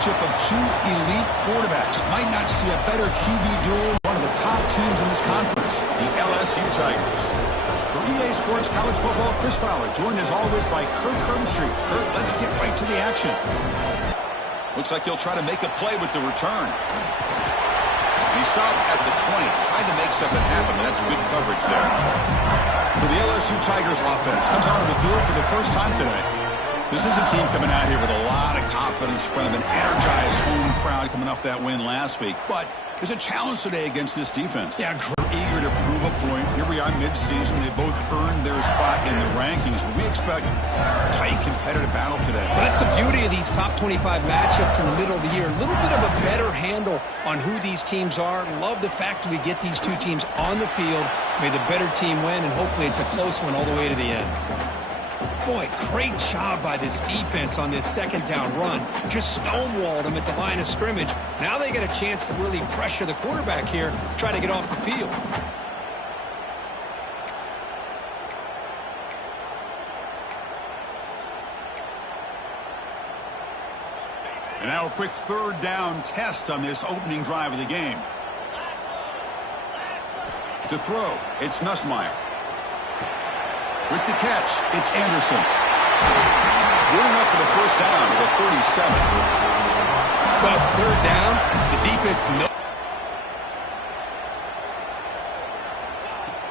matchup of two elite quarterbacks. Might not see a better QB duel. One of the top teams in this conference, the LSU Tigers. For EA Sports College Football, Chris Fowler, joined as always by Kurt Hermstreet. Kurt, let's get right to the action. Looks like he'll try to make a play with the return. He stopped at the 20, tried to make something happen, but that's good coverage there. For the LSU Tigers offense, comes onto the field for the first time today. This is a team coming out here with a lot of confidence in front of an energized home crowd coming off that win last week. But there's a challenge today against this defense. Yeah, eager to prove a point. Here we are mid-season. They both earned their spot in the rankings, but we expect a tight, competitive battle today. Well, that's the beauty of these top 25 matchups in the middle of the year. A little bit of a better handle on who these teams are. Love the fact that we get these two teams on the field. May the better team win, and hopefully it's a close one all the way to the end. Boy, great job by this defense on this second down run. Just stonewalled them at the line of scrimmage. Now they get a chance to really pressure the quarterback here, try to get off the field. And now a quick third down test on this opening drive of the game. To throw, it's Nussmeier. With the catch, it's Anderson. Good enough for the first down at the 37. Well, it's third down. The defense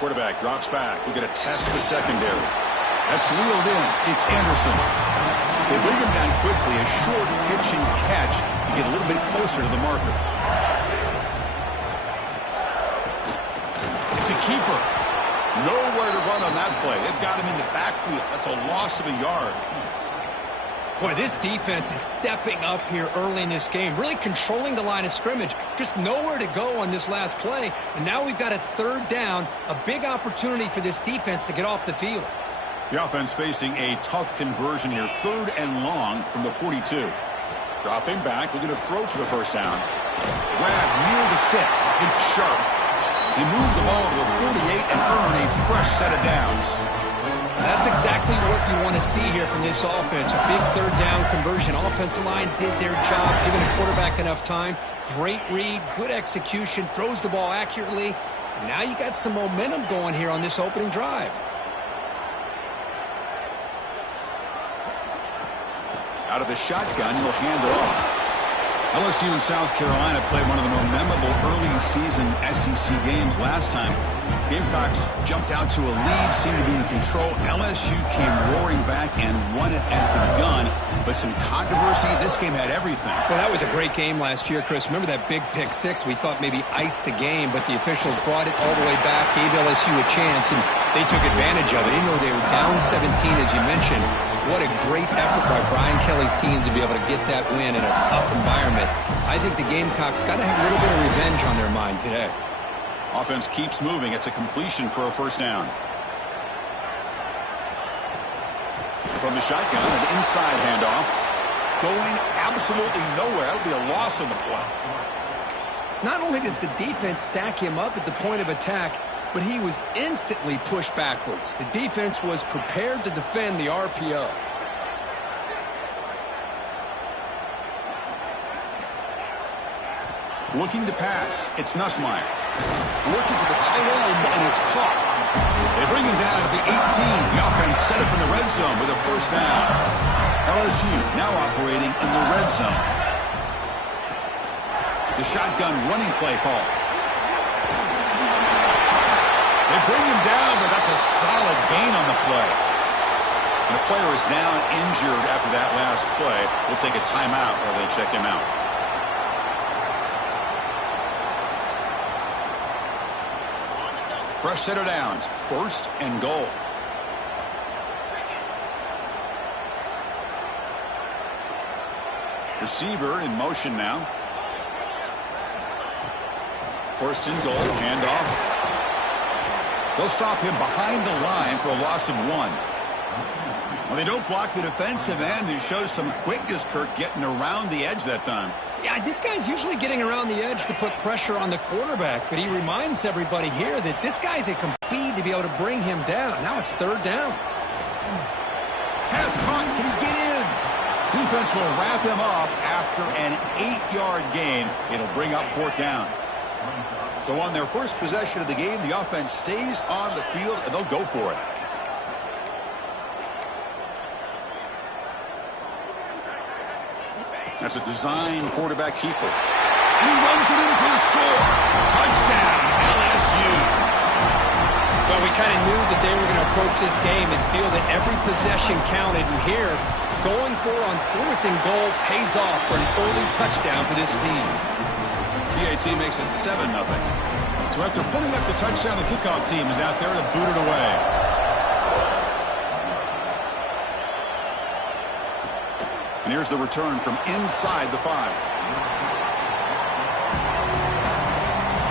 Quarterback drops back. We're going to test the secondary. That's reeled in. It's Anderson. They bring him down quickly. A short pitch and catch to get a little bit closer to the marker. It's a keeper. Nowhere to run on that play. They've got him in the backfield. That's a loss of a yard. Boy, this defense is stepping up here early in this game, really controlling the line of scrimmage. Just nowhere to go on this last play. And now we've got a third down, a big opportunity for this defense to get off the field. The offense facing a tough conversion here. Third and long from the 42. Dropping back, looking to throw for the first down. Grab near the sticks. It's sharp. He moved the ball to the 48 and earned a fresh set of downs. That's exactly what you want to see here from this offense. A big third down conversion. Offensive line did their job, giving the quarterback enough time. Great read, good execution, throws the ball accurately. And now you got some momentum going here on this opening drive. Out of the shotgun, he'll hand it off. LSU and South Carolina played one of the more memorable early season SEC games last time. Gamecocks jumped out to a lead, seemed to be in control. LSU came roaring back and won it at the gun. But some controversy. This game had everything. Well, that was a great game last year, Chris. Remember that big pick six? We thought maybe iced the game, but the officials brought it all the way back, gave LSU a chance, and they took advantage of it. Even though they were down 17, as you mentioned. What a great effort by Brian Kelly's team to be able to get that win in a tough environment. I think the Gamecocks got to have a little bit of revenge on their mind today. Offense keeps moving. It's a completion for a first down. From the shotgun, an inside handoff. Going absolutely nowhere. That'll be a loss on the play. Not only does the defense stack him up at the point of attack, but he was instantly pushed backwards. The defense was prepared to defend the RPO. Looking to pass. It's Nussmeier. Looking for the tight end, and it's caught. They bring him down at the 18. The offense set up in the red zone with a first down. LSU now operating in the red zone. The shotgun running play call. They bring him down, but that's a solid gain on the play. And the player is down injured after that last play. We'll take a timeout while they check him out. Fresh set of downs. First and goal. Receiver in motion now. First and goal. Handoff. They'll stop him behind the line for a loss of 1. Well, they don't block the defensive end. It shows some quickness, Kirk, getting around the edge that time. Yeah, this guy's usually getting around the edge to put pressure on the quarterback, but he reminds everybody here that this guy's a complete to be able to bring him down. Now it's third down. Has caught. Can he get in? He defense will wrap him up after an 8-yard gain. It'll bring up 4th down. So on their first possession of the game, the offense stays on the field, and they'll go for it. That's a design quarterback keeper. And he runs it in for the score. Touchdown, LSU. Well, we kind of knew that they were going to approach this game and feel that every possession counted. And here, going for on 4th and goal pays off for an early touchdown for this team. PAT makes it 7-0. So after putting up the touchdown, the kickoff team is out there to boot it away. And here's the return from inside the 5.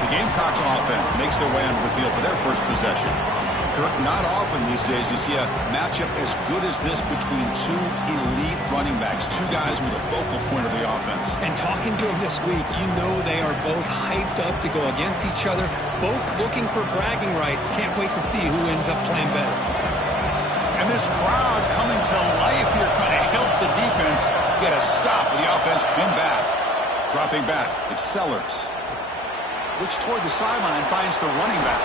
The Gamecocks offense makes their way onto the field for their first possession. Kirk, not often these days you see a matchup as good as this between 2 elite running backs, 2 guys with a focal point of the offense. And talking to them this week, you know they are both hyped up to go against each other, both looking for bragging rights. Can't wait to see who ends up playing better. And this crowd coming to life here, trying to help the defense get a stop with the offense pinned back. Dropping back, it's Sellers. Looks toward the sideline, finds the running back.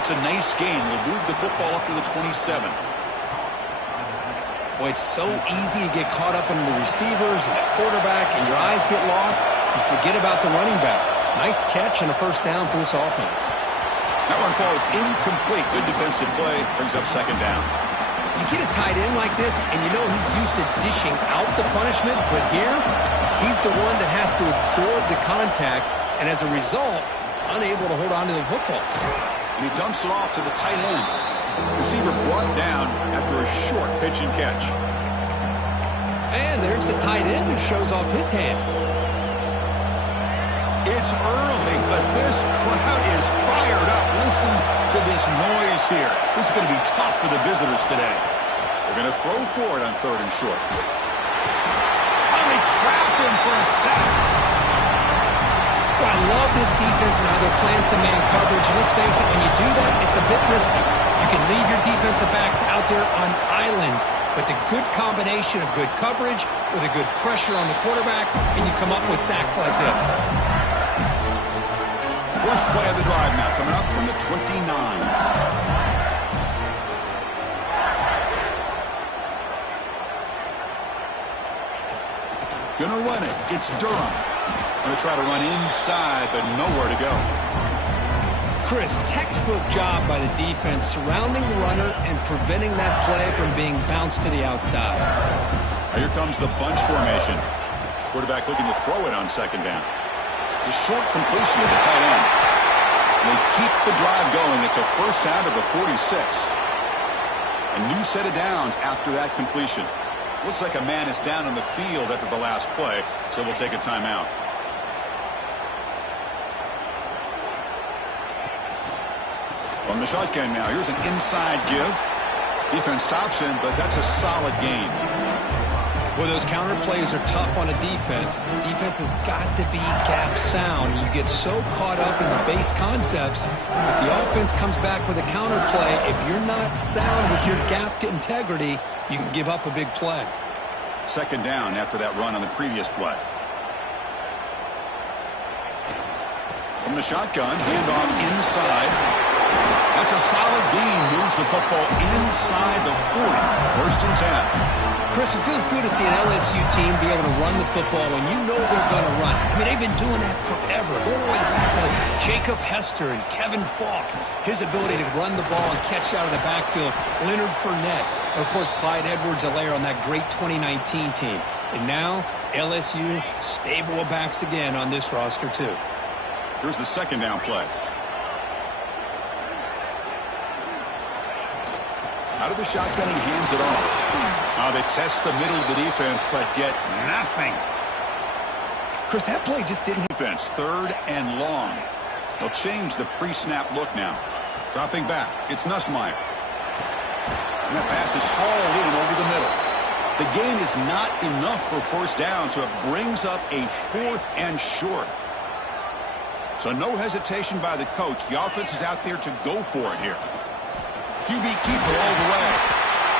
It's a nice gain. Will move the football up to the 27. Boy, it's so easy to get caught up in the receivers and the quarterback, and your eyes get lost. You forget about the running back. Nice catch and a 1st down for this offense. That one falls incomplete. Good defensive play. Brings up 2nd down. You get a tight end like this, and you know he's used to dishing out the punishment, but here, he's the one that has to absorb the contact, and as a result, he's unable to hold on to the football. And he dumps it off to the tight end. Receiver brought down after a short pitch and catch. And there's the tight end who shows off his hands. It's early, but this crowd is fired up. Listen to this noise here. This is going to be tough for the visitors today. They're going to throw for it on 3rd and short. Oh, they trap him for a sack. Well, I love this defense and how they're playing some man coverage. And let's face it, when you do that, it's a bit risky. You can leave your defensive backs out there on islands, but the good combination of good coverage with a good pressure on the quarterback, and you come up with sacks like this. First play of the drive now, coming up from the 29. Gonna run it. It's Durham. Gonna try to run inside, but nowhere to go. Chris, textbook job by the defense surrounding the runner and preventing that play from being bounced to the outside. Here comes the bunch formation. Quarterback looking to throw it on 2nd down. It's a short completion to the tight end. And they keep the drive going. It's a 1st down to the 46. A new set of downs after that completion. Looks like a man is down on the field after the last play, so we'll take a timeout. On the shotgun now, here's an inside give. Defense stops him, but that's a solid gain. Well, those counter plays are tough on a defense. Defense has got to be gap sound. You get so caught up in the base concepts, but the offense comes back with a counter play. If you're not sound with your gap integrity, you can give up a big play. 2nd down after that run on the previous play. From the shotgun, handoff inside. That's a solid gain. Moves the football inside the 40. 1st and 10. Chris, it feels good to see an LSU team be able to run the football when you know they're going to run. I mean, they've been doing that forever. All the way back to Jacob Hester and Kevin Falk. His ability to run the ball and catch out of the backfield. Leonard Fournette. And, of course, Clyde Edwards-Helaire on that great 2019 team. And now, LSU stable of backs again on this roster, too. Here's the 2nd down play. Out of the shotgun, he hands it off. They test the middle of the defense, but get nothing. Chris, that play just didn't... Defense, 3rd and long. They'll change the pre-snap look now. Dropping back, it's Nussmeier. And that pass is hauled in over the middle. The gain is not enough for 1st down, so it brings up a 4th and short. So no hesitation by the coach. The offense is out there to go for it here. QB keeper all the way.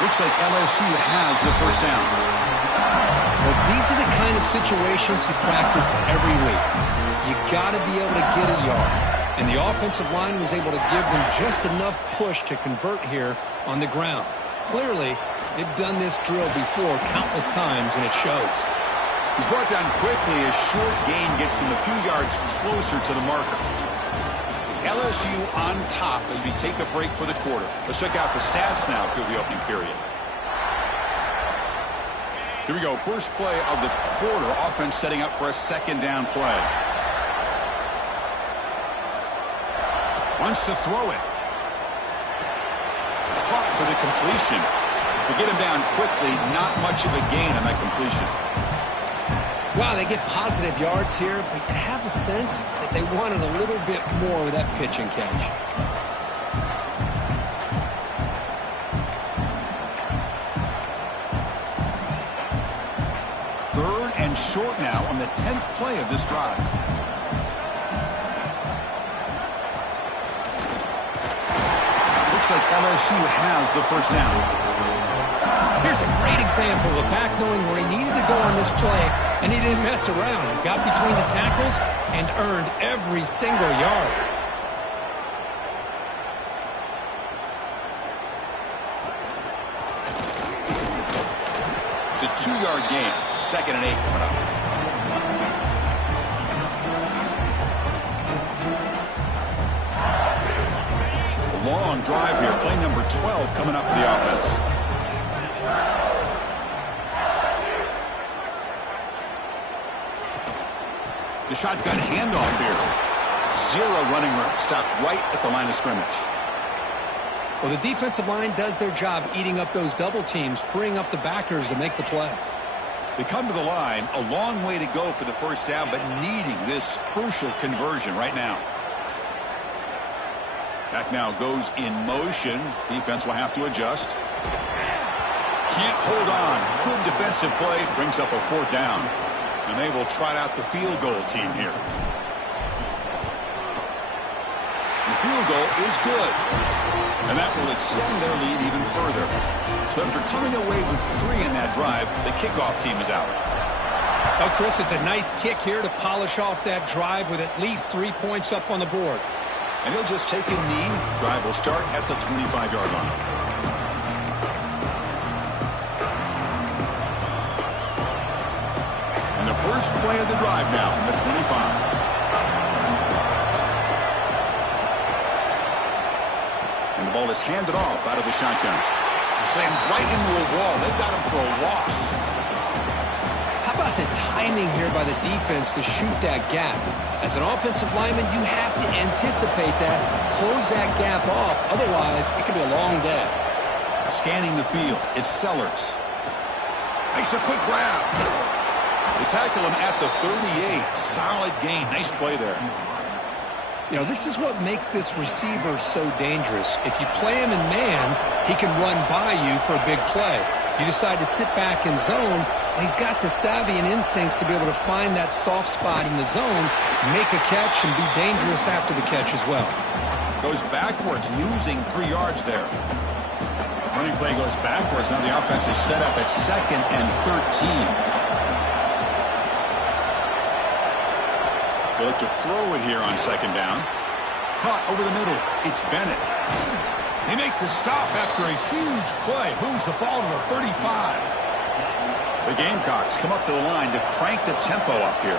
Looks like LSU has the 1st down. Well, these are the kind of situations you practice every week. You got to be able to get a yard. And the offensive line was able to give them just enough push to convert here on the ground. Clearly, they've done this drill before countless times, and it shows. He's brought down quickly. A short gain gets them a few yards closer to the marker. It's LSU on top as we take a break for the quarter. Let's check out the stats now through the opening period. Here we go. First play of the quarter. Offense setting up for a second down play. Wants to throw it. Caught for the completion. To get him down quickly, not much of a gain on that completion. Wow, they get positive yards here, but you have a sense that they wanted a little bit more with that pitch and catch. Third and short now on the 10th play of this drive. Looks like LSU has the first down. Here's a great example of a back knowing where he needed to go on this play, and he didn't mess around. He got between the tackles and earned every single yard. It's a 2-yard gain. 2nd and 8 coming up. A long drive here. Play number 12 coming up for the offense. The shotgun handoff here. 0 running room. Stopped right at the line of scrimmage. Well, the defensive line does their job eating up those double teams, freeing up the backers to make the play. They come to the line. A long way to go for the first down, but needing this crucial conversion right now. Back now goes in motion. Defense will have to adjust. Can't hold on. Good defensive play. Brings up a 4th down. And they will trot out the field goal team here. The field goal is good. And that will extend their lead even further. So after coming away with 3 in that drive, the kickoff team is out. Oh, Chris, it's a nice kick here to polish off that drive with at least 3 points up on the board. And he'll just take a knee. Drive will start at the 25-yard line. And the first play of the drive now from the 25. And the ball is handed off out of the shotgun. Slams right into a wall. They've got him for a loss. How about the timing here by the defense to shoot that gap? As an offensive lineman, you have to anticipate that, close that gap off. Otherwise, it could be a long day. Scanning the field, it's Sellers. Makes a quick grab. They tackle him at the 38. Solid gain. Nice play there. You know, this is what makes this receiver so dangerous. If you play him in man, he can run by you for a big play. You decide to sit back in zone, and he's got the savvy and instincts to be able to find that soft spot in the zone, make a catch, and be dangerous after the catch as well. Goes backwards, losing 3 yards there. Running play goes backwards. Now the offense is set up at 2nd and 13. They look to throw it here on 2nd down. Caught over the middle. It's Bennett. They make the stop after a huge play. Moves the ball to the 35. The Gamecocks come up to the line to crank the tempo up here.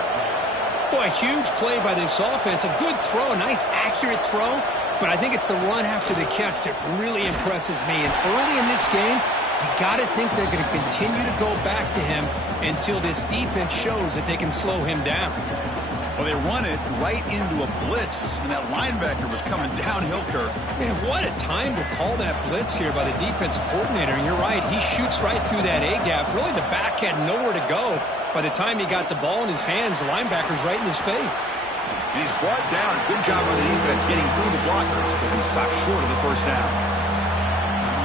Boy, a huge play by this offense. A good throw, a nice accurate throw. But I think it's the run after the catch that really impresses me. And early in this game, you got to think they're going to continue to go back to him until this defense shows that they can slow him down. Well, they run it right into a blitz, and that linebacker was coming downhill, Kirk. Man, what a time to call that blitz here by the defensive coordinator. And you're right, he shoots right through that A-gap. Really, the back had nowhere to go. By the time he got the ball in his hands, the linebacker's right in his face. And he's brought down. Good job by the defense getting through the blockers, but he stopped short of the first down.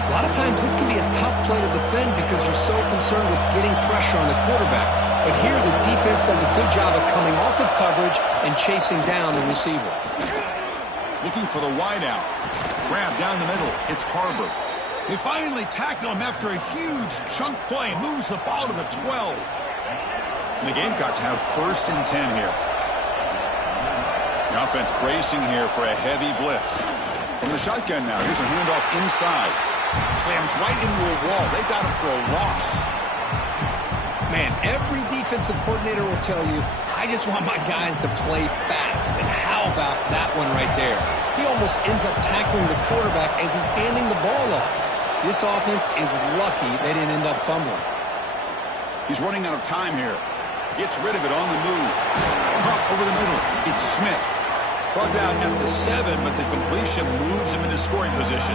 A lot of times this can be a tough play to defend because you're so concerned with getting pressure on the quarterback. But here the defense does a good job of coming off of coverage and chasing down the receiver. Looking for the wideout. Grab down the middle. It's Harbor. They finally tackle him after a huge chunk play. Moves the ball to the 12. The Gamecocks have 1st and 10 here. The offense bracing here for a heavy blitz. From the shotgun now, here's a handoff inside. Slams right into a wall. They got him for a loss. Man, every defensive coordinator will tell you, I just want my guys to play fast. And how about that one right there? He almost ends up tackling the quarterback as he's handing the ball off. This offense is lucky they didn't end up fumbling. He's running out of time here. Gets rid of it on the move. Pump over the middle. It's Smith. Brought down at the 7, but the completion moves him into scoring position.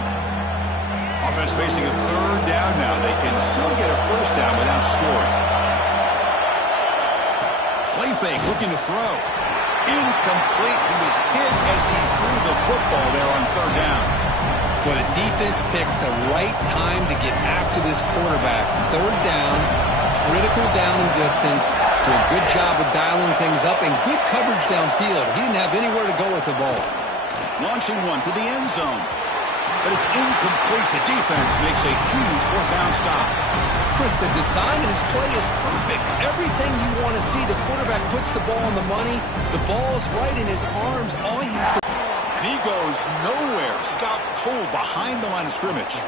Offense facing a 3rd down now. They can still get a 1st down without scoring. Play fake, looking to throw. Incomplete. He was hit as he threw the football there on 3rd down. Well, the defense picks the right time to get after this quarterback. 3rd down, critical down and distance. Do a good job of dialing things up and good coverage downfield. He didn't have anywhere to go with the ball. Launching one to the end zone. But it's incomplete. The defense makes a huge 4th down stop. Chris, the design of this play is perfect. Everything you want to see. The quarterback puts the ball on the money. The ball's right in his arms. All he has to... And he goes nowhere. Stop cold behind the line of scrimmage.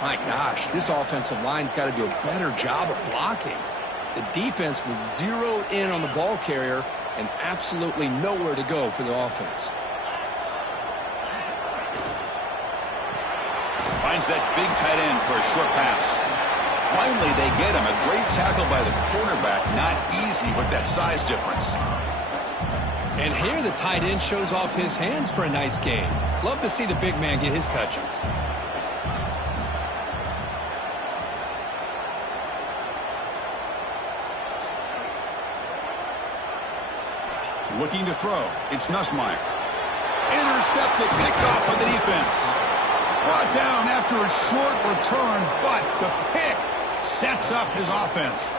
My gosh, this offensive line's got to do a better job of blocking. The defense was zeroed in on the ball carrier and absolutely nowhere to go for the offense. Finds that big tight end for a short pass. Finally, they get him. A great tackle by the quarterback. Not easy with that size difference. And here the tight end shows off his hands for a nice game. Love to see the big man get his touches. Looking to throw. It's Nussmeier. Intercepted, picked off by the defense. Brought down after a short return, but the pick sets up his offense.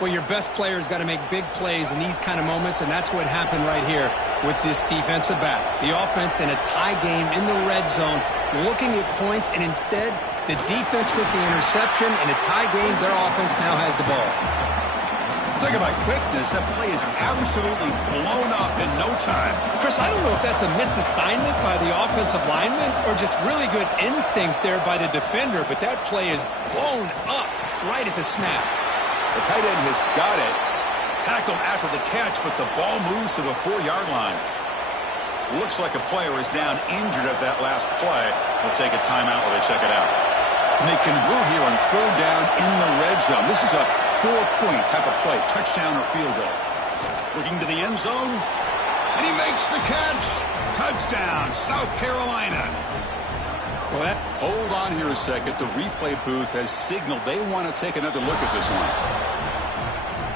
Well, your best player's got to make big plays in these kind of moments, and that's what happened right here with this defensive back. The offense in a tie game in the red zone, looking at points, and instead, the defense with the interception. In a tie game, their offense now has the ball. Talk about quickness. That play is absolutely blown up in no time. Chris, I don't know if that's a misassignment by the offensive lineman or just really good instincts there by the defender, but that play is blown up right at the snap. The tight end has got it. Tackled after the catch, but the ball moves to the 4-yard line. Looks like a player is down injured at that last play. We'll take a timeout while they check it out. And they convert here on 3rd down in the red zone. This is a 4-point type of play, touchdown or field goal. Looking to the end zone, and he makes the catch. Touchdown, South Carolina. Well, hold on here a second. The replay booth has signaled they want to take another look at this one.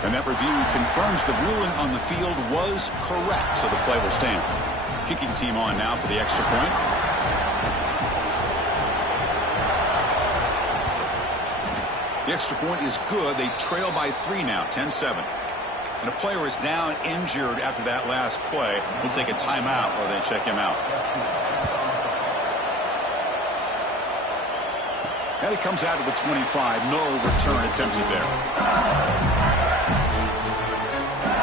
And that review confirms the ruling on the field was correct, so the play will stand. Kicking team on now for the extra point. The extra point is good. They trail by 3 now, 10-7. And a player is down injured after that last play. We'll take a timeout while they check him out. And it comes out of the 25. No return attempted there.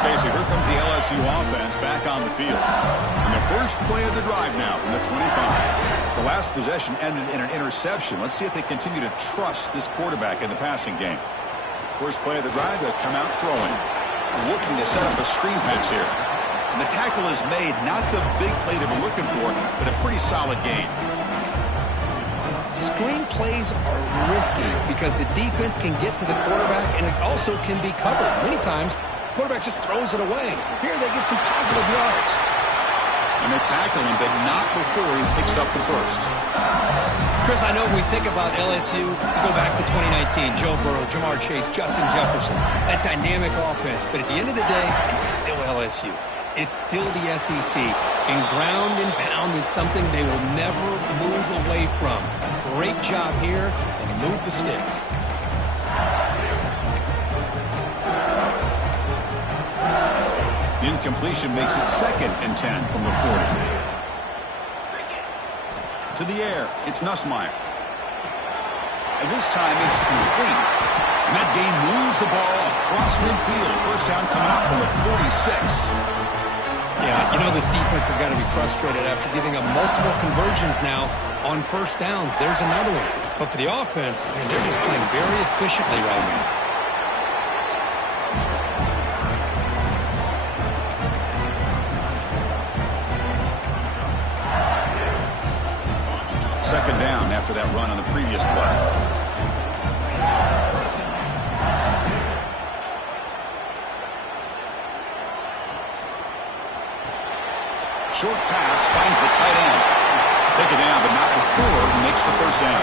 Okay, so here comes the LSU offense back on the field. And the first play of the drive now from the 25. The last possession ended in an interception. Let's see if they continue to trust this quarterback in the passing game. First play of the drive, they'll come out throwing. Looking to set up a screen pass here. And the tackle is made. Not the big play they were looking for, but a pretty solid gain. Screen plays are risky because the defense can get to the quarterback and it also can be covered. Many times, the quarterback just throws it away. Here they get some positive yards. And they tackle him, but not before he picks up the first. Chris, I know when we think about LSU, we go back to 2019, Joe Burrow, Jamar Chase, Justin Jefferson, that dynamic offense. But at the end of the day, it's still LSU. It's still the SEC. And ground and pound is something they will never move away from. Great job here, and move the sticks. Incompletion makes it 2nd and 10 from the 40. To the air, it's Nussmeier. And this time it's complete. And that game moves the ball across midfield. First down coming up from the 46. Yeah, you know this defense has got to be frustrated after giving up multiple conversions now on first downs. There's another one. But for the offense, man, they're just playing very efficiently right now. Second down after that run on the previous play. Short pass finds the tight end. Take it down, but not before he makes the first down.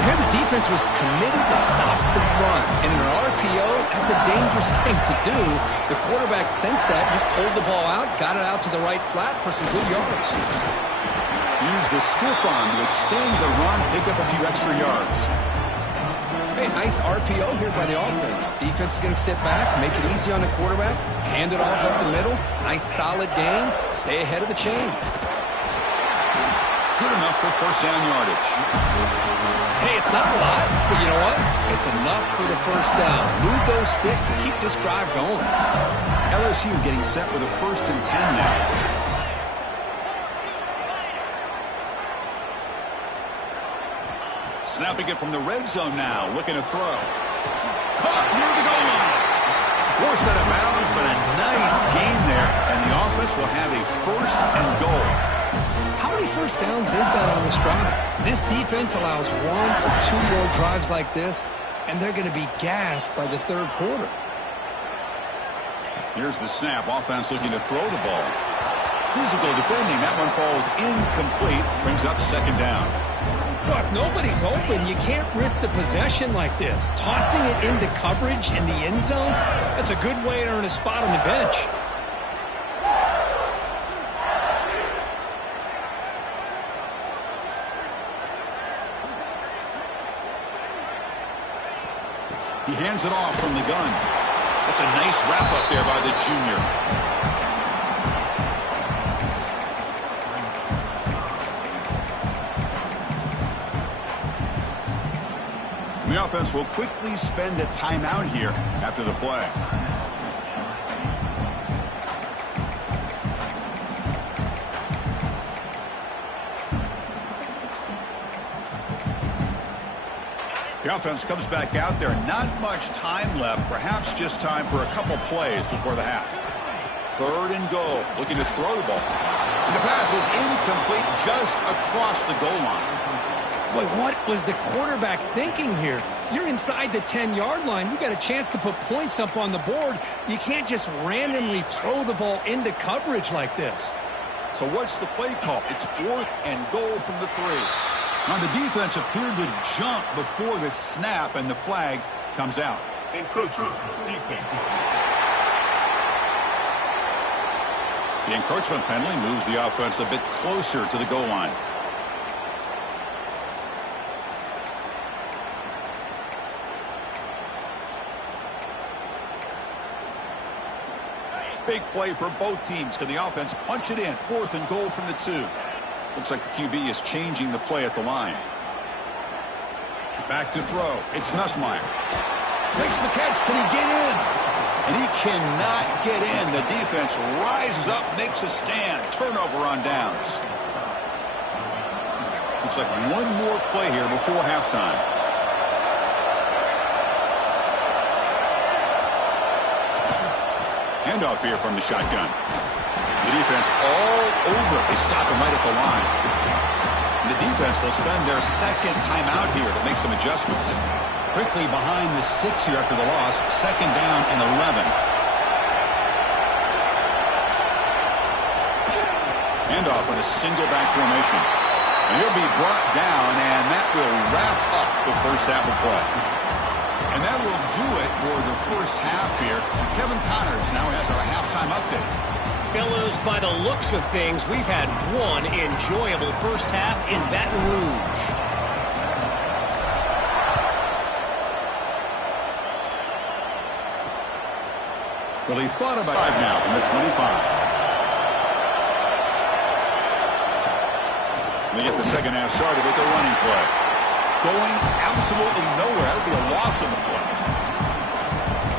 Here the defense was committed to stop the run. And in an RPO, that's a dangerous thing to do. The quarterback sensed that, just pulled the ball out, got it out to the right flat for some good yards. Use the stiff arm to extend the run, pick up a few extra yards. Hey, nice RPO here by the offense. Defense is going to sit back, make it easy on the quarterback, hand it off up the middle. Nice solid gain. Stay ahead of the chains. Good enough for first down yardage. Hey, it's not a lot, but you know what? It's enough for the first down. Move those sticks and keep this drive going. LSU getting set with a 1st and 10 now. Snapping it from the red zone now, looking to throw. Caught near the goal line. Forced out of bounds, but a nice gain there, and the offense will have a 1st and goal. How many first downs is that on this drive? This defense allows 1 or 2 more drives like this, and they're going to be gassed by the third quarter. Here's the snap. Offense looking to throw the ball. Physical defending. That one falls incomplete. Brings up second down. Well, if nobody's open, you can't risk the possession like this. Tossing it into coverage in the end zone, that's a good way to earn a spot on the bench. He hands it off from the gun. That's a nice wrap up there by the junior. The offense will quickly spend a timeout here after the play. The offense comes back out there. Not much time left. Perhaps just time for a couple plays before the half. 3rd and goal. Looking to throw the ball. And the pass is incomplete just across the goal line. Boy, what was the quarterback thinking here? You're inside the 10-yard line. You got a chance to put points up on the board. You can't just randomly throw the ball into coverage like this. So what's the play call? It's 4th and goal from the 3. Now the defense appeared to jump before the snap, and the flag comes out. Encroachment defense. The encroachment penalty moves the offense a bit closer to the goal line. Big play for both teams. Can the offense punch it in? 4th and goal from the 2. Looks like the QB is changing the play at the line. Back to throw. It's Nussmeier. Makes the catch. Can he get in? And he cannot get in. The defense rises up, makes a stand. Turnover on downs. Looks like one more play here before halftime. Handoff here from the shotgun. The defense all over. They stop him right at the line. And the defense will spend their 2nd timeout here to make some adjustments. Quickly behind the sticks here after the loss. 2nd down and 11. Handoff on a single back formation. And he'll be brought down, and that will wrap up the first half of play. And that will do it for the first half here. Kevin Connors now has our halftime update. Fellows, by the looks of things, we've had one enjoyable first half in Baton Rouge. Well, he thought about 5 now from the 25. They get the second half started with a running play. Going absolutely nowhere. That would be a loss in the play.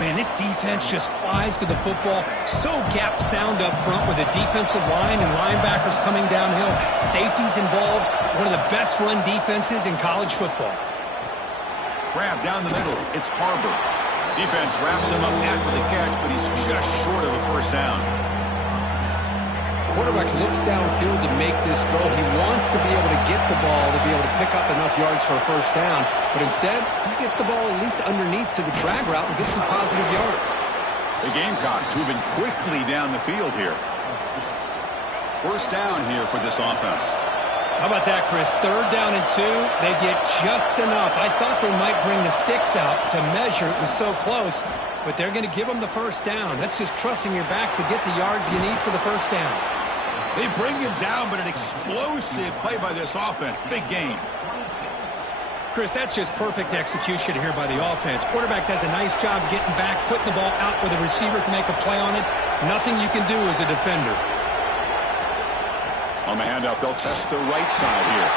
Man, this defense just flies to the football. So gap sound up front with the defensive line and linebackers coming downhill. Safeties involved. One of the best run defenses in college football. Grab down the middle. It's Harbor. Defense wraps him up after the catch, but he's just short of a first down. Quarterback looks downfield to make this throw. He wants to be able to get the ball to be able to pick up enough yards for a first down. But instead, he gets the ball at least underneath to the drag route and gets some positive yards. The Gamecocks moving quickly down the field here. First down here for this offense. How about that, Chris? 3rd down and 2. They get just enough. I thought they might bring the sticks out to measure. It was so close. But they're going to give them the first down. That's just trusting your back to get the yards you need for the first down. They bring him down, but an explosive play by this offense. Big game. Chris, that's just perfect execution here by the offense. Quarterback does a nice job getting back, putting the ball out where the receiver can make a play on it. Nothing you can do as a defender. On the handoff, they'll test the right side here.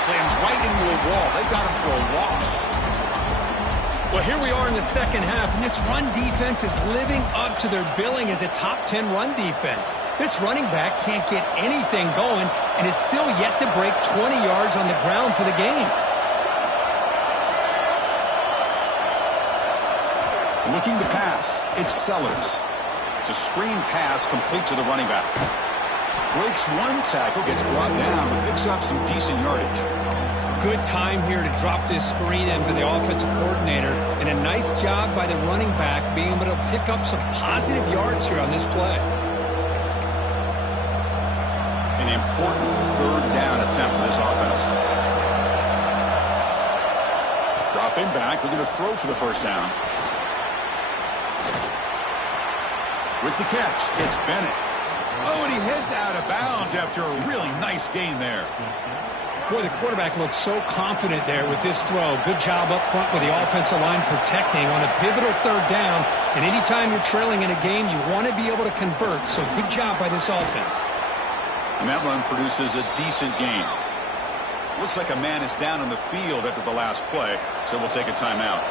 Slams right into a wall. They got him for a loss. Well, here we are in the second half, and this run defense is living up to their billing as a top 10 run defense. This running back can't get anything going and is still yet to break 20 yards on the ground for the game. Looking to pass. It's Sellers. It's a screen pass complete to the running back. Breaks one tackle, gets brought down, but picks up some decent yardage. Good time here to drop this screen in by the offensive coordinator, and a nice job by the running back being able to pick up some positive yards here on this play. An important 3rd down attempt for this offense. Dropping back, looking to throw for the first down. With the catch, it's Bennett. Oh, and he heads out of bounds after a really nice gain there. Boy, the quarterback looks so confident there with this throw. Good job up front with the offensive line protecting on a pivotal 3rd down. And anytime you're trailing in a game, you want to be able to convert. So good job by this offense. And that run produces a decent gain. Looks like a man is down on the field after the last play, so we'll take a timeout.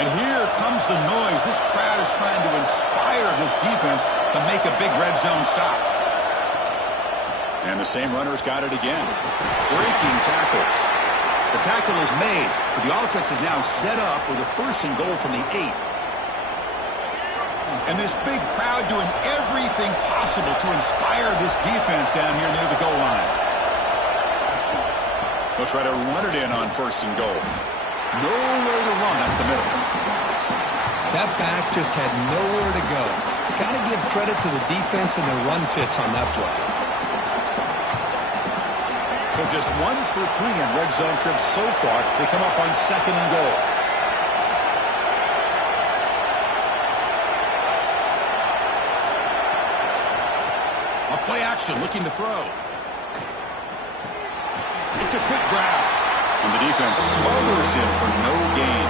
And here comes the noise. This crowd is trying to inspire this defense to make a big red zone stop. And the same runner's got it again. Breaking tackles. The tackle is made, but the offense is now set up with a 1st and goal from the 8. And this big crowd doing everything possible to inspire this defense down here near the goal line. They'll try to run it in on 1st and goal. Nowhere to run up the middle. That back just had nowhere to go. Got to give credit to the defense and their run fits on that play. So just 1 for 3 in red zone trips so far. They come up on 2nd and goal. A play action looking to throw. It's a quick grab. And the defense smothers him for no gain.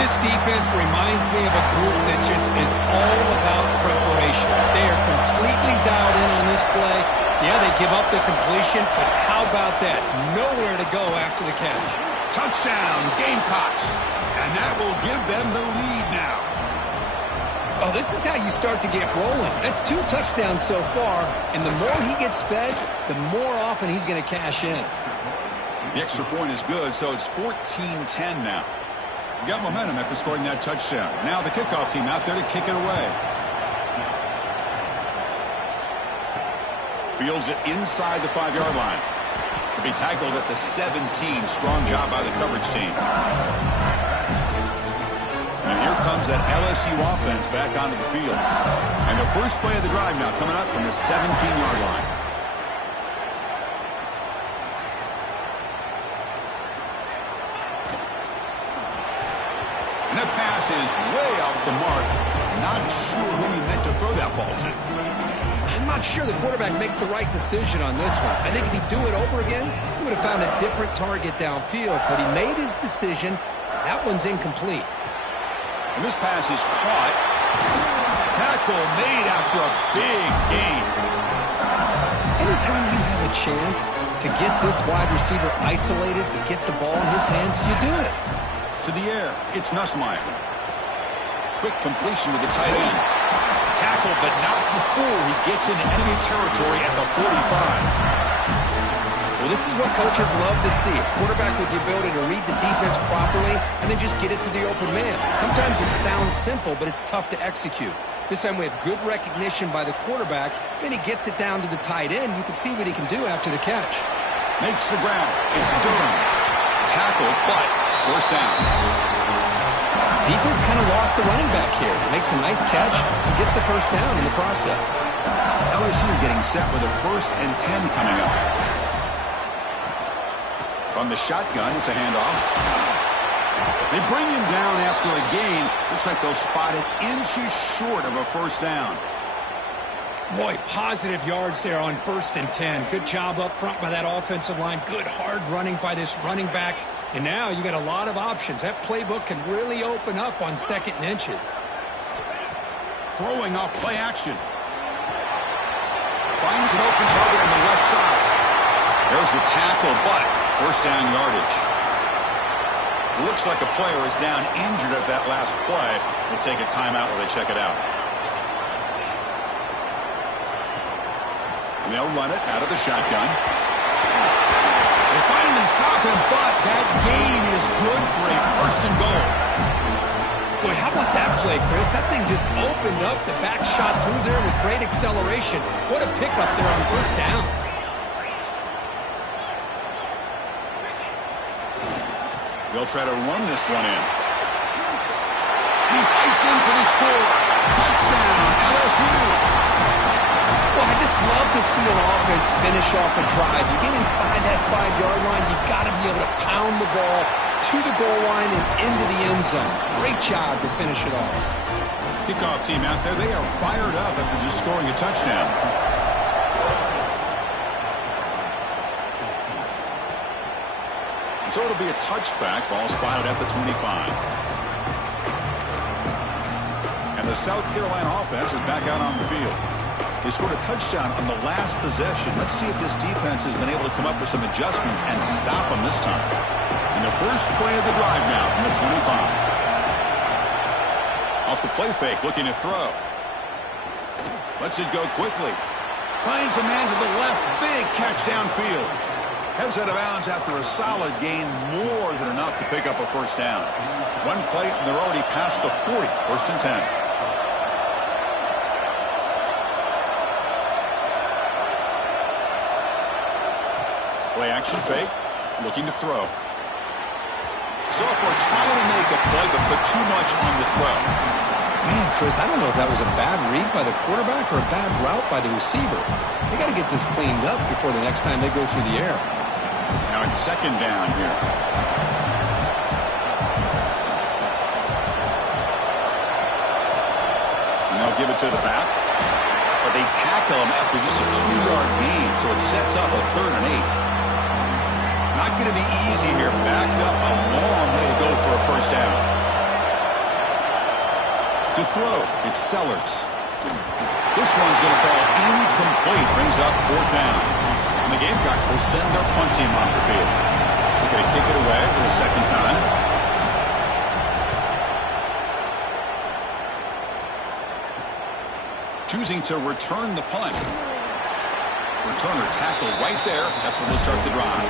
This defense reminds me of a group that just is all about preparation. They are completely dialed in on this play. Yeah, they give up the completion, but how about that? Nowhere to go after the catch. Touchdown, Gamecocks. And that will give them the lead now. Oh, this is how you start to get rolling. That's 2 touchdowns so far, and the more he gets fed, the more often he's going to cash in. The extra point is good, so it's 14-10 now. We got momentum after scoring that touchdown. Now the kickoff team out there to kick it away. Fields it inside the 5-yard line. To be tackled at the 17. Strong job by the coverage team. And here comes that LSU offense back onto the field. And the first play of the drive now coming up from the 17-yard line. And that pass is way off the mark. Not sure who he meant to throw that ball to. I'm not sure the quarterback makes the right decision on this one. I think if he'd do it over again, he would have found a different target downfield. But he made his decision. That one's incomplete. And this pass is caught. Tackle made after a big gain. Anytime you have a chance to get this wide receiver isolated, to get the ball in his hands, you do it. To the air, it's Nussmeier. quick completion to the tight end. Tackled, but not before he gets into enemy territory at the 45. Well, this is what coaches love to see. A quarterback with the ability to read the defense properly and then just get it to the open man. Sometimes it sounds simple, but it's tough to execute. This time we have good recognition by the quarterback. Then he gets it down to the tight end. You can see what he can do after the catch. Makes the ground. It's Durham. Tackle, but first down. Defense kind of lost the running back here. Makes a nice catch and gets the first down in the process. LSU getting set with a 1st and 10 coming up. From the shotgun, it's a handoff. They bring him down after a gain. Looks like they'll spot it inches short of a first down. Boy, positive yards there on 1st and 10. Good job up front by that offensive line. Good hard running by this running back. And now you got a lot of options. That playbook can really open up on 2nd and inches. Throwing off play action. Finds an open target on the left side. There's the tackle, but first down yardage. Looks like a player is down injured at that last play. We'll take a timeout while they check it out. They'll run it out of the shotgun. They finally stop him, but that gain is good for a 1st and goal. Boy, how about that play, Chris? That thing just opened up. The back shot through there with great acceleration. What a pickup there on 1st down. They'll try to run this one in. He fights in for the score. Touchdown, LSU. Well, I just love to see an offense finish off a drive. You get inside that 5-yard line, you've got to be able to pound the ball to the goal line and into the end zone. Great job to finish it off. Kickoff team out there, they are fired up after just scoring a touchdown. So it'll be a touchback. Ball spotted at the 25. And the South Carolina offense is back out on the field. They scored a touchdown on the last possession. Let's see if this defense has been able to come up with some adjustments and stop them this time. And the first play of the drive now from the 25. Off the play fake, looking to throw. Lets it go quickly. Finds a man to the left. Big catch downfield. Heads out of bounds after a solid gain, more than enough to pick up a first down. One play, and they're already past the 40, 1st and 10. Play action fake, looking to throw. Sophomore trying to make a play, but put too much on the throw. Man, Chris, I don't know if that was a bad read by the quarterback or a bad route by the receiver. They got to get this cleaned up before the next time they go through the air. Now it's 2nd down here. And they'll give it to the back. But they tackle him after just a 2-yard gain, so it sets up a 3rd and 8. Not going to be easy here. Backed up a long way to go for a first down. To throw, it's Sellers. This one's going to fall incomplete. Brings up 4th down. And the Gamecocks will send their punt team on the field. They're going to kick it away for the 2nd time. Choosing to return the punt. Returner tackle right there. That's when they'll start the drive.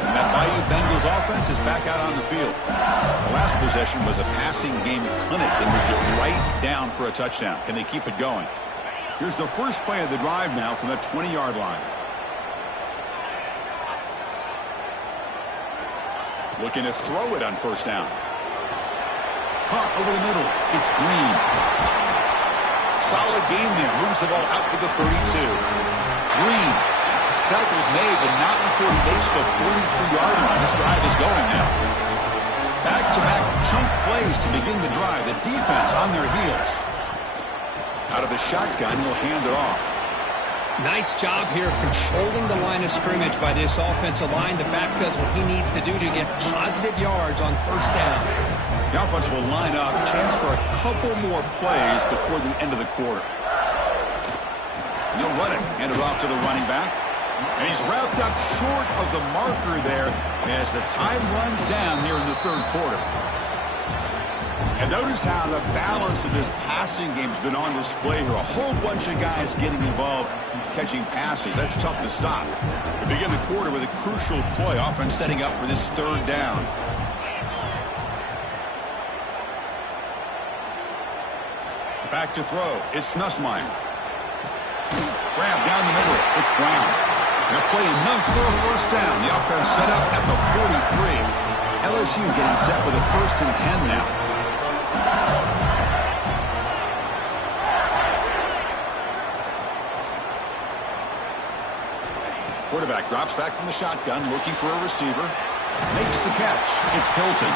And that Bayou Bengals offense is back out on the field. The last possession was a passing game clinic. They moved it right down for a touchdown. Can they keep it going? Here's the first play of the drive now from the 20-yard line. Looking to throw it on 1st down. Caught over the middle. It's Green. Solid gain there. Moves the ball out to the 32. Green. Tackle's made, but not before he makes the 43-yard line. This drive is going now. Back-to-back chunk plays to begin the drive. The defense on their heels. Out of the shotgun, he'll hand it off. Nice job here of controlling the line of scrimmage by this offensive line. The back does what he needs to do to get positive yards on 1st down. The offense will line up. Chance for a couple more plays before the end of the quarter. And he'll run it. Hand it off to the running back. And he's wrapped up short of the marker there as the time runs down here in the 3rd quarter. And notice how the balance of this passing game has been on display here. A whole bunch of guys getting involved catching passes. That's tough to stop. We begin the quarter with a crucial play. Offense setting up for this third down. Back to throw. It's Nussmeier. Grab down the middle. It's Brown. Now play enough for a first down. The offense set up at the 43. LSU getting set with a 1st and 10 now. Quarterback drops back from the shotgun, looking for a receiver. Makes the catch. It's Hilton.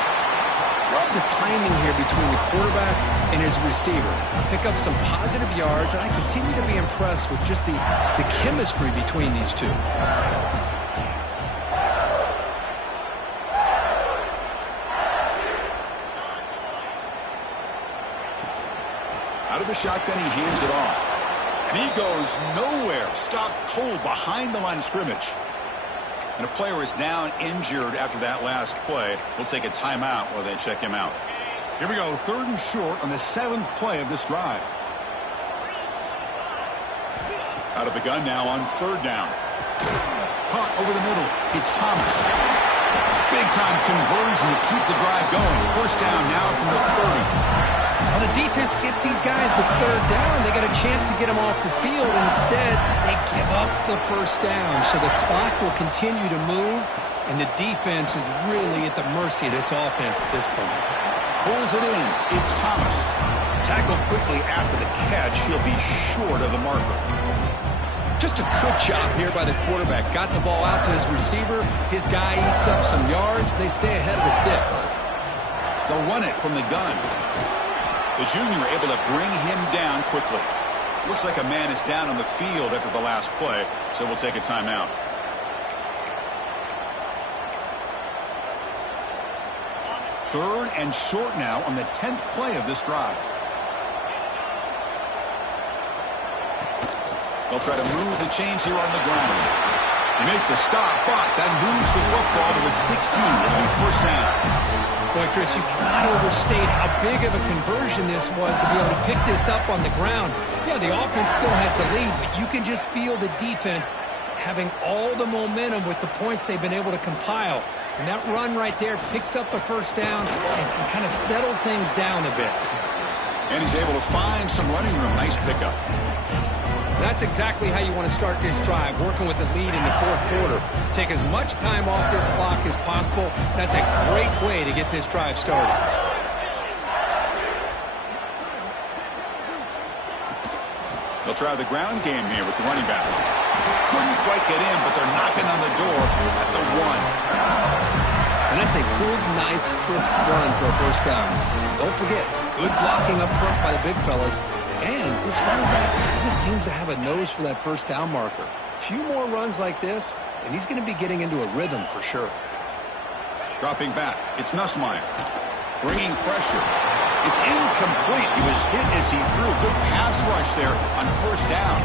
Love the timing here between the quarterback and his receiver. Pick up some positive yards, and I continue to be impressed with just the chemistry between these two. Out of the shotgun, he hands it off. And he goes nowhere. Stopped cold behind the line of scrimmage. And a player is down injured after that last play. We'll take a timeout while they check him out. Here we go, 3rd and short on the 7th play of this drive. Out of the gun now on 3rd down. Caught over the middle. It's Thomas. Big-time conversion to keep the drive going. 1st down now from the 30. Well, the defense gets these guys to 3rd down. They got a chance to get them off the field, and instead they give up the 1st down. So the clock will continue to move, and the defense is really at the mercy of this offense at this point. Pulls it in. It's Thomas. Tackled quickly after the catch. He'll be short of the marker. Just a good job here by the quarterback. Got the ball out to his receiver. His guy eats up some yards. They stay ahead of the sticks. They'll run it from the gun. The junior able to bring him down quickly. Looks like a man is down on the field after the last play, so we'll take a timeout. Third and short now on the 10th play of this drive. They'll try to move the chains here on the ground. They make the stop, but that moves the football to the 16. It'll be 1st down. Boy, Chris, you cannot overstate how big of a conversion this was to be able to pick this up on the ground. Yeah, the offense still has the lead, but you can just feel the defense having all the momentum with the points they've been able to compile. And that run right there picks up a 1st down and can kind of settle things down a bit. And he's able to find some running room. Nice pickup. That's exactly how you want to start this drive, working with the lead in the 4th quarter. Take as much time off this clock as possible. That's a great way to get this drive started. They'll try the ground game here with the running back. Couldn't quite get in, but they're knocking on the door at the 1. And that's a good, nice, crisp run for a 1st down. Don't forget, good blocking up front by the big fellas. And this running back, he just seems to have a nose for that 1st down marker. A few more runs like this, and he's going to be getting into a rhythm for sure. Dropping back, it's Nussmeier. Bringing pressure. It's incomplete. He was hit as he threw. Good pass rush there on 1st down.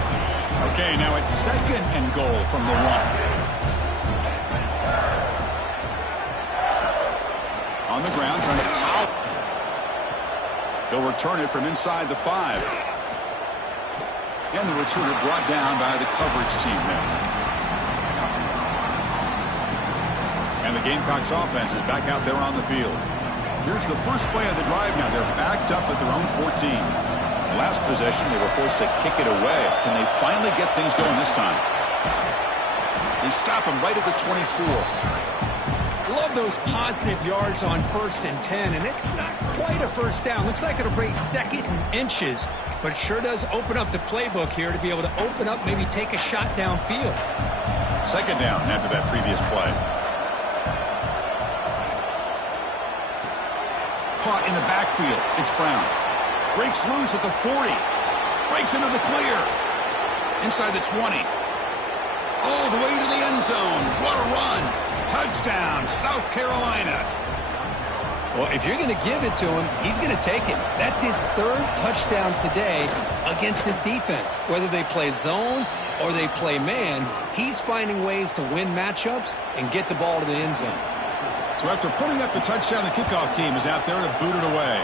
Okay, now it's 2nd and goal from the 1. On the ground, trying to power. They'll return it from inside the 5. And the returner brought down by the coverage team there. And the Gamecocks offense is back out there on the field. Here's the first play of the drive now. They're backed up at their own 14. Last possession, they were forced to kick it away. Can they finally get things going this time? They stop him right at the 24. Love those positive yards on 1st and 10, and it's not quite a 1st down. Looks like it'll break 2nd and inches, but it sure does open up the playbook here to be able to open up, maybe take a shot downfield. 2nd down after that previous play. Caught in the backfield. It's Brown. Breaks loose at the 40. Breaks into the clear. Inside the 20. All the way to the end zone. What a run. Touchdown, South Carolina. Well, if you're going to give it to him, he's going to take it. That's his 3rd touchdown today against this defense. Whether they play zone or they play man, he's finding ways to win matchups and get the ball to the end zone. So after putting up the touchdown, the kickoff team is out there to boot it away.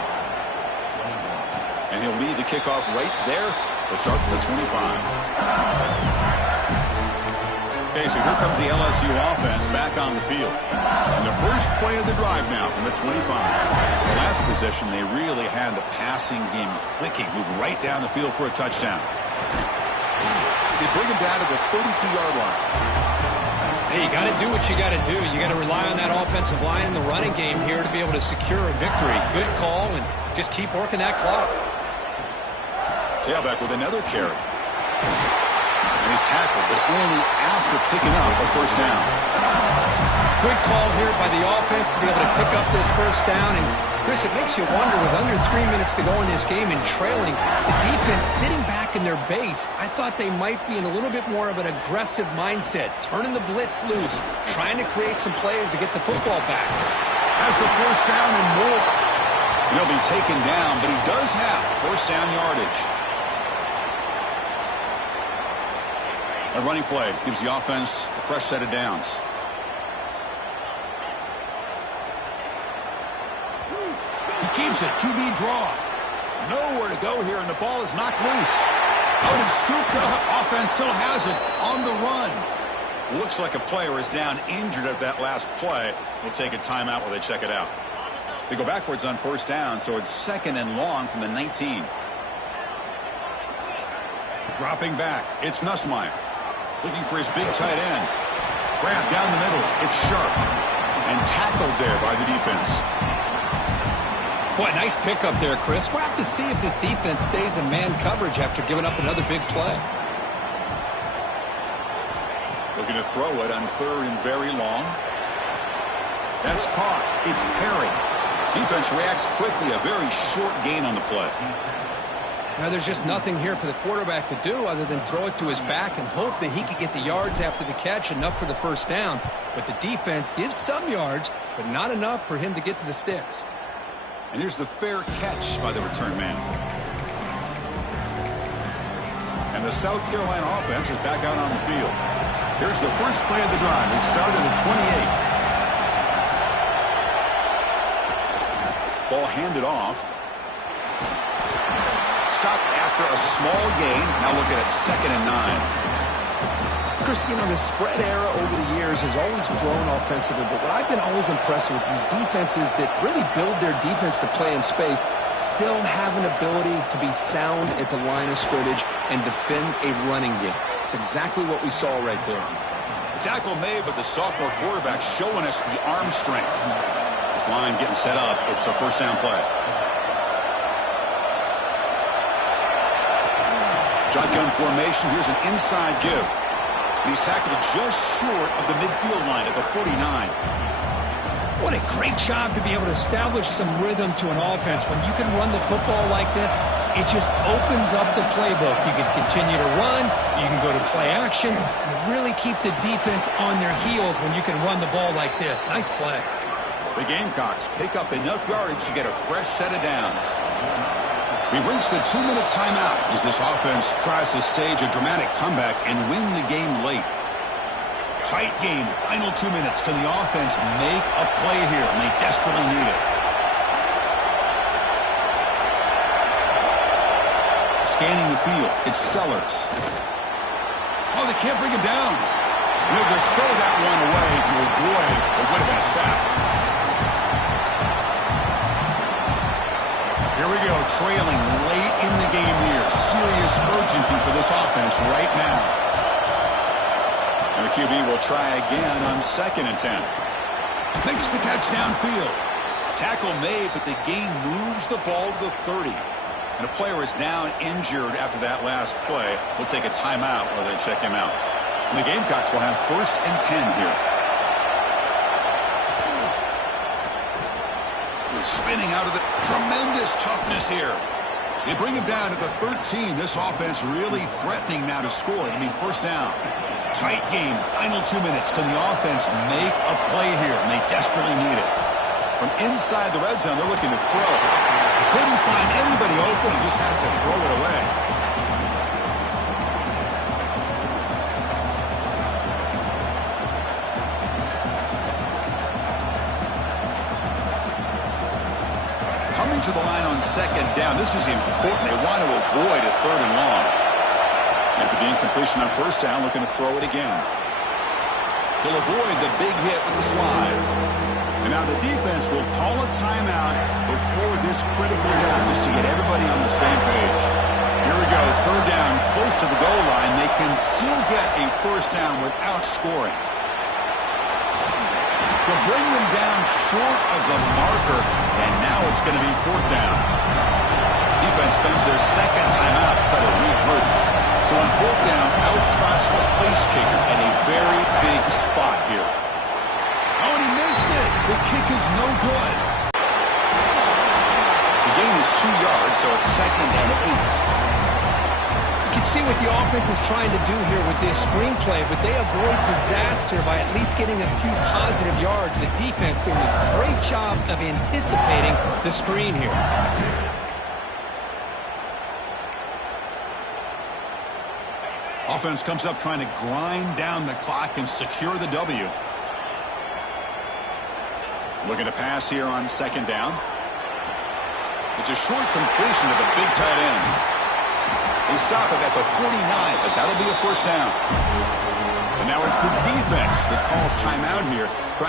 And he'll lead the kickoff right there to start from the 25. Okay, so here comes the LSU offense back on the field. And the first play of the drive now from the 25. The last possession, they really had the passing game clicking. Moved right down the field for a touchdown. They bring him down to the 32-yard line. Hey, you got to do what you got to do. You got to rely on that offensive line in the running game here to be able to secure a victory. Good call, and just keep working that clock. Tailback with another carry. And he's tackled, but only after picking up a first down. Good call here by the offense to be able to pick up this first down. And, Chris, it makes you wonder, with under 3 minutes to go in this game and trailing, the defense sitting back in their base, I thought they might be in a little bit more of an aggressive mindset, turning the blitz loose, trying to create some plays to get the football back. Has the first down and more. And he'll be taken down, but he does have first down yardage. A running play gives the offense a fresh set of downs. He keeps it. QB draw. Nowhere to go here, and the ball is knocked loose. Out and scooped up. Offense still has it on the run. Looks like a player is down injured at that last play. We'll take a timeout while they check it out. They go backwards on first down, so it's second and long from the 19. Dropping back. It's Nussmeier. Looking for his big tight end. Grab down the middle. It's Sharp. And tackled there by the defense. Boy, nice pickup there, Chris. We'll have to see if this defense stays in man coverage after giving up another big play. Looking to throw it on third and very long. That's caught. It's Perry. Defense reacts quickly. A very short gain on the play. Now, there's just nothing here for the quarterback to do other than throw it to his back and hope that he could get the yards after the catch, enough for the first down. But the defense gives some yards, but not enough for him to get to the sticks. And here's the fair catch by the return man. And the South Carolina offense is back out on the field. Here's the first play of the drive. It started at 28. Ball handed off. Stopped after a small gain. Now looking at second and 9. Chris, you know, the spread era over the years has always grown offensively, but what I've been always impressed with defenses that really build their defense to play in space still have an ability to be sound at the line of scrimmage and defend a running game. It's exactly what we saw right there. The tackle made, but the sophomore quarterback showing us the arm strength. This line getting set up. It's a first down play. Shotgun formation. Here's an inside give. He's tackled just short of the midfield line at the 49. What a great job to be able to establish some rhythm to an offense. When you can run the football like this, it just opens up the playbook. You can continue to run. You can go to play action. You really keep the defense on their heels when you can run the ball like this. Nice play. The Gamecocks pick up enough yardage to get a fresh set of downs. We've reached the 2-minute timeout as this offense tries to stage a dramatic comeback and win the game late. Tight game, final 2 minutes. Can the offense make a play here? And they desperately need it. Scanning the field, it's Sellers. Oh, they can't bring him down. They'll throw that one away to avoid what would have been a sack. Here we go, trailing late in the game here. Serious urgency for this offense right now. And the QB will try again on second and 10. Makes the catch downfield. Tackle made, but the gain moves the ball to the 30. And a player is down injured after that last play. We'll take a timeout while they check him out. And the Gamecocks will have first and 10 here. Spinning out of the tremendous toughness here. They bring him down at the 13. This offense really threatening now to score. It'll be first down. Tight game. Final 2 minutes. Can the offense make a play here? And they desperately need it. From inside the red zone, they're looking to throw. Couldn't find anybody open. He just has to throw it away. To the line on second down. This is important. They want to avoid a 3rd and long. After the incompletion on first down, looking to throw it again. He'll avoid the big hit with the slide. And now the defense will call a timeout before this critical down just to get everybody on the same page. Here we go, 3rd down, close to the goal line. They can still get a first down without scoring. To bring them down short of the marker, and now it's going to be 4th down. Defense spends their second timeout to try to regroup. So on 4th down, out trots the place kicker at a very big spot here. Oh, and he missed it. The kick is no good. The gain is 2 yards, so it's 2nd and 8. You can see what the offense is trying to do here with this screenplay, but they avoid disaster by at least getting a few positive yards. The defense doing a great job of anticipating the screen here. Offense comes up trying to grind down the clock and secure the W. Looking to pass here on 2nd down. It's a short completion to the big tight end. They stop it at the 49, but that'll be a first down. And now it's the defense that calls timeout here, trying